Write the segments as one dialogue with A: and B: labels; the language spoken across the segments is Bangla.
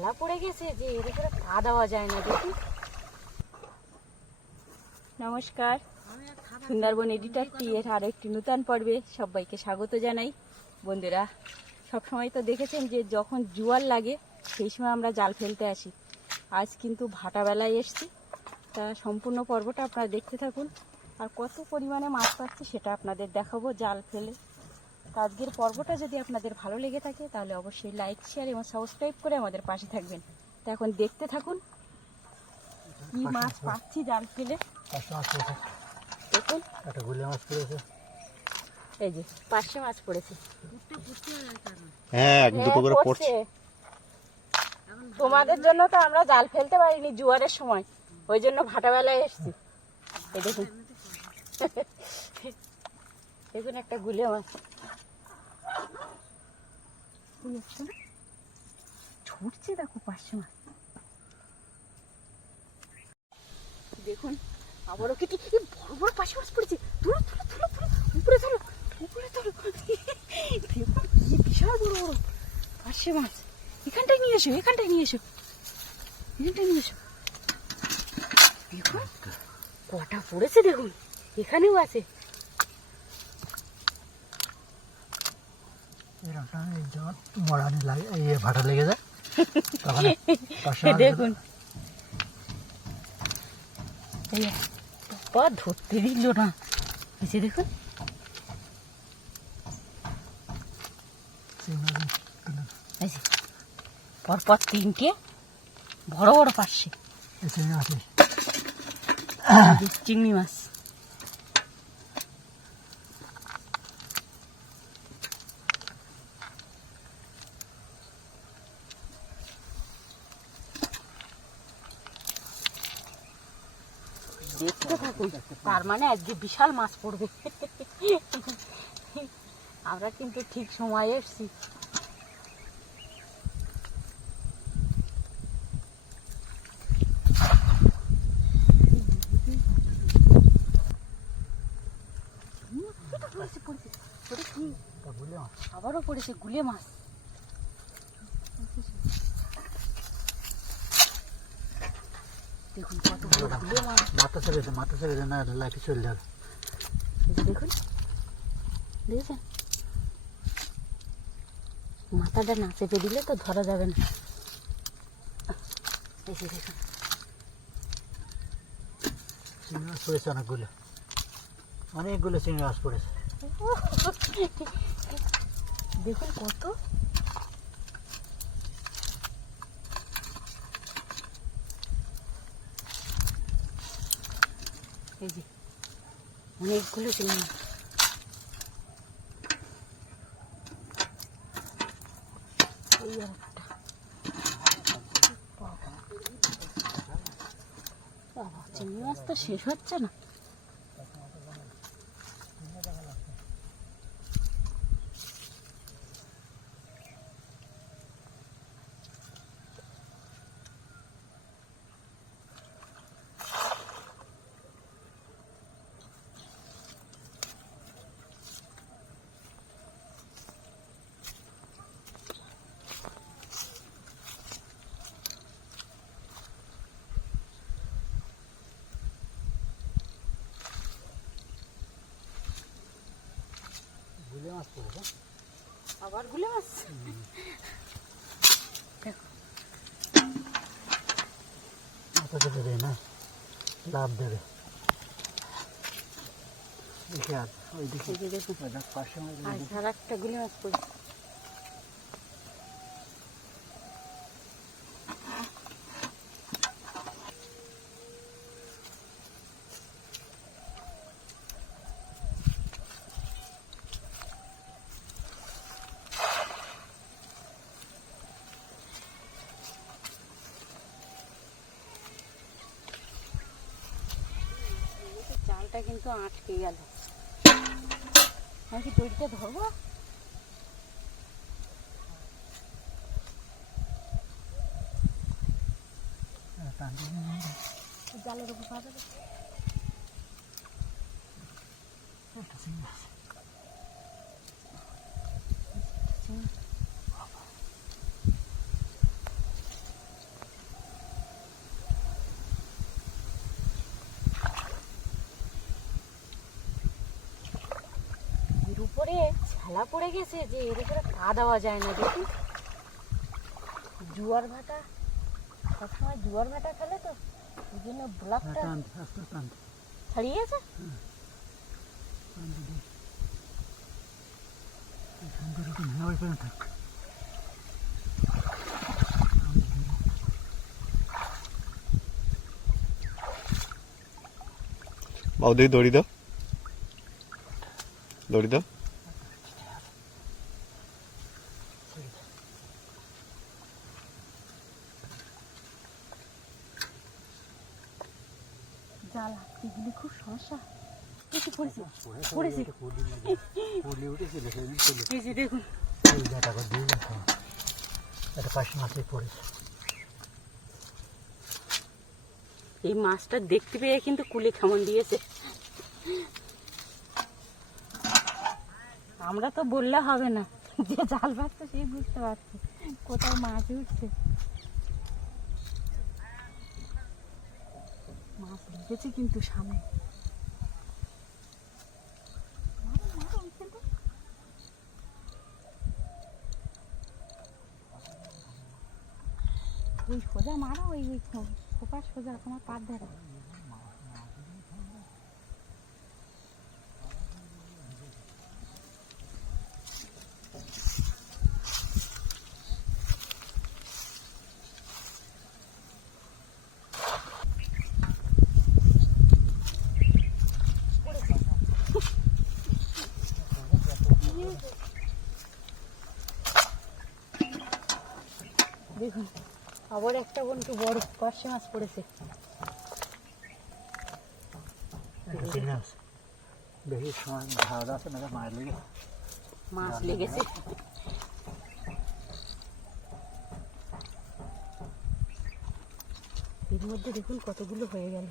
A: ঢালা পড়ে গেছে যে এর উপরে পা দেওয়া যায় না দেখি। নমস্কার। সুন্দরবন এডিটর টি এর আরও একটি নূতন পর্বে সবাইকে স্বাগত জানাই। বন্ধুরা সবসময় তো দেখেছেন যে যখন জোয়ার লাগে সেই সময় আমরা জাল ফেলতে আসি। আজ কিন্তু ভাটাবেলায় এসছি। তা সম্পূর্ণ পর্বটা আপনারা দেখতে থাকুন। আর কত পরিমাণে মাছ পাচ্ছি সেটা আপনাদের দেখাবো জাল ফেলে। তো আজকের পর্বটা যদি আপনাদের ভালো লেগে থাকে তাহলে অবশ্যই লাইক শেয়ার এবং সাবস্ক্রাইব করে আমাদের পাশে থাকবেন। তো এখন দেখতে থাকুন কি মাছ পাচ্ছি জাল ফেলে।
B: মাছ
A: দেখুন।
B: একটা গুলিয়া মাছ পড়েছে।
A: এই যে পাঁচশো মাছ পড়েছে।
B: হ্যাঁ দুটো করে
A: হ্যাঁ,
B: পড়ছে।
A: পড়ছে। তোমাদের জন্য তো আমরা জাল ফেলতে পারিনি জোয়ারের সময়। ওই জন্য ভাটাবেলায় এসছি। এই দেখুন। দেখুন একটা গুলে মাছ? ছুটছে বড় বড় পাশে মাছ এখানটায় নিয়ে এসো এখানটায় নিয়ে এসো এখানটায় নিয়ে এসো কটা পড়েছে দেখুন এখানেও আছে
B: এরকম এই যখন মরানি লাগে ইয়ে ভাটা লেগে যায় তখন
A: দেখুন। ধরতে দিল না দেখুন পরপর তিনটে বড় বড় পাশে।
B: চিংড়ি মাছ।
A: দেখতে থাকুন। তার মানে আজকে বিশাল মাছ পড়বে। আমরা কিন্তু ঠিক সময়ে এসছি। আবারও পড়েছে, গুলে মাছ। দেখুন কত বড় মাছ
B: মাথা ছেড়েছে মাথা ছেড়েছে না লাইফে চলে যাবে।
A: দেখুন দেখেছেন? মাথাটা না চেপে দিলে তো ধরা যাবে না। এই দেখুন।
B: চিংড়ি মাছ পড়েছে অনেকগুলো। অনেকগুলো চিংড়ি মাছ পড়েছে।
A: দেখুন কত এই যে অনেকগুলো চিংড়ি মাছ। এই একটা। চিংড়ি মাছ তো শেষ হচ্ছে না
B: মাছ পড়েছে
A: আবার গুলে মাছ? দেখো
B: না? লাভ দেবে। দেখে আর ওই দিকে দেখ পাঁচশো
A: আর একটা গুলি মাছ পড়ে। জালটা কিন্তু আটকে গেল। আমি কি দড়িটা ধরবো? জালের উপর পা দেবে।
B: একটা চিংড়ি মাছ
A: পড়ে ছালা পড়ে গেছে যে এর উপরে পা দেওয়া যায় না দেখি জুয়ার ভাটা সবসময় জুয়ার ভাটা খেলে তো ওই জন্য ব্লকটা
B: টানতে আস্তে টানতে
A: ছাড়িয়ে গেছে
B: টানতে দিই এখান থেকে একটু নেওয়াই করে থাক
C: বৌদি দড়ি দাও দড়ি দাও
A: জাল খুব সমস্যা। কিছু পড়েছে পড়েছে।
B: পুলি উঠেছিল
A: এই যে দেখুন।
B: পাশে মাছে পড়েছে।
A: মাছটা দেখতে পেয়ে কিন্তু কুলে কেমন দিয়েছে। আমরা তো বললে হবে না। যে জাল পাচ্ছে সেই বুঝতে পারছে। কোথায় মাছ উঠছে। কিন্তু সামনে। ওই সোজা মারা ওই ওই খোপার সোজা তোমার পাত ধরে দেখুন আবার একটা বন্ধু বড় পার্শে মাছ পড়েছে।
B: বেশি সময় খাওয়া দাওয়া আছে না লেগে।
A: মাছ লেগেছে। এর মধ্যে দেখুন কতগুলো হয়ে গেল।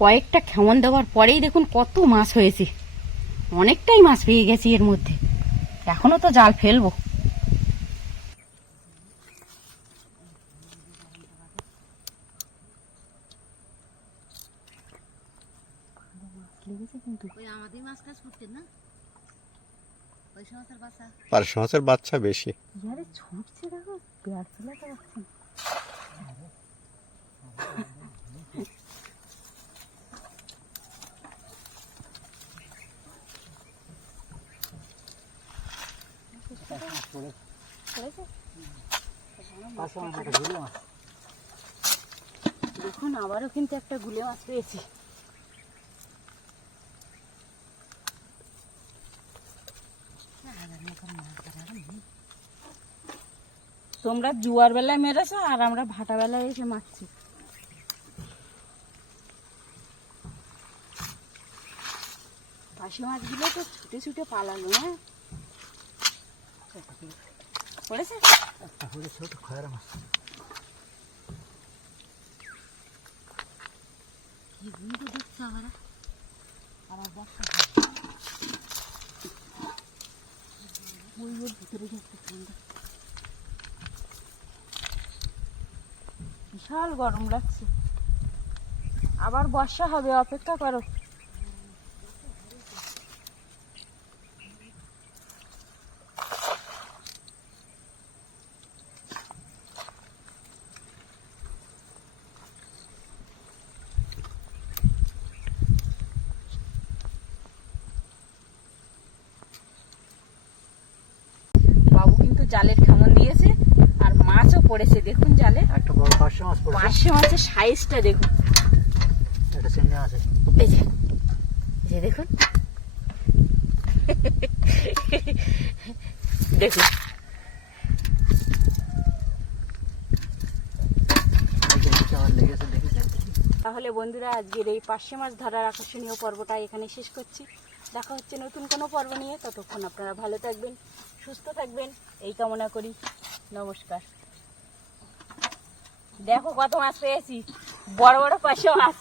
A: কয়েকটা খেমন দেওয়ার পরেই দেখুন কত মাছ হয়েছে। অনেকটাই মাছ পেয়ে গেছি এর মধ্যে। এখনও তো জাল ফেলব লেগেছে কিন্তু
D: ওই আমাদের মাছ টাছ করতেন না ওই সমস্ত বাচ্চা
C: পারশে মাছের বাচ্চা। বেশি।
A: ছুটছে দেখো দেখুন আবারও কিন্তু একটা গুলে মাছ পেয়েছি তোমরা জুয়ার বেলায় মেরেছো আর আমরা ভাটা বেলায় এসে মারছি। পাশে মাছগুলো তো ছুটে ছুটে পালালো হ্যাঁ? পড়েছে?
B: ছোট খয়ের মাছ।
D: কি দেখছে আমরা? আবার বর্ষা
A: ওই ওর ভিতরে যে একটা ঠান্ডা বিশাল গরম লাগছে। আবার বর্ষা হবে অপেক্ষা করো। বাবু কিন্তু জালের খেমন দিয়েছে পড়েছে দেখুন জালে।
B: একটা বড় পাশে মাছ পড়েছে।
A: পাশে মাছের সাইজটা দেখুন।
B: একটা চিংড়ি আছে।
A: এই যে যে দেখুন। দেখুন। তাহলে বন্ধুরা আজকের এই পার্শে মাছ ধরার আকর্ষণীয় পর্বটা এখানে শেষ করছি। দেখা হচ্ছে নতুন কোনো পর্ব নিয়ে। ততক্ষণ আপনারা ভালো থাকবেন সুস্থ থাকবেন। এই কামনা করি। নমস্কার। দেখো কত মাছ পেয়েছি। বড় বড় পাশে মাছ।